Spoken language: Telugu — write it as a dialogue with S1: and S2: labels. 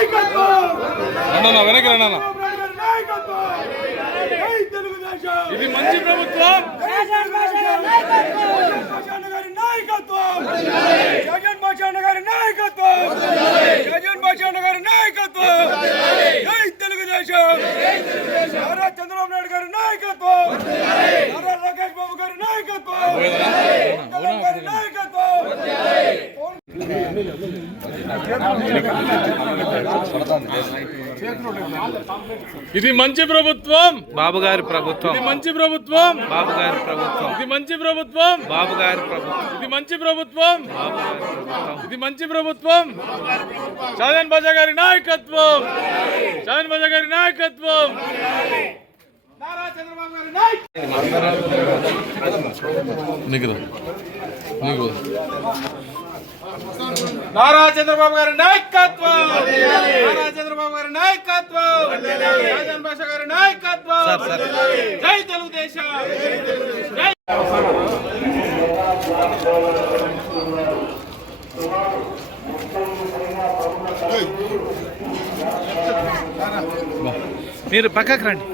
S1: నాయకత్వం! తెలుగుదేశం!
S2: ఇది మంచి ప్రభుత్వం!
S1: నాయకత్వం! జగన్ భాషాన్న గారి నాయకత్వం! జగన్ భాషాన్న గారి నాయకత్వం! జై తెలుగుదేశం! నారా చంద్రబాబు నాయుడు గారి నాయకత్వం! నారా లోకేష్ బాబు గారి నాయకత్వం! గారి నాయకత్వం!
S2: ఇది మంచి ప్రభుత్వం.
S3: బాబు గారి ప్రభుత్వం.
S2: ఇది మంచి ప్రభుత్వం.
S3: బాబు గారి ప్రభుత్వం.
S2: ఇది మంచి ప్రభుత్వం.
S3: బాబు గారి ప్రభుత్వం.
S2: ఇది మంచి ప్రభుత్వం.
S3: బాబు గారి ప్రభుత్వం.
S2: ఇది మంచి ప్రభుత్వం. షాజాన్ బాజా గారి నాయకత్వం. షాజాన్ బాజా గారి నాయకత్వం.
S1: నారా చంద్రబాబు గారి నాయకత్వం. నారా చంద్రబాబు గారి నాయకత్వం. నారా చంద్రబాబు గారి నాయకత్వం. రాజన్ భాష గారి నాయకత్వం. జై తెలుగుదేశం.
S3: మీరు పక్కకు రండి.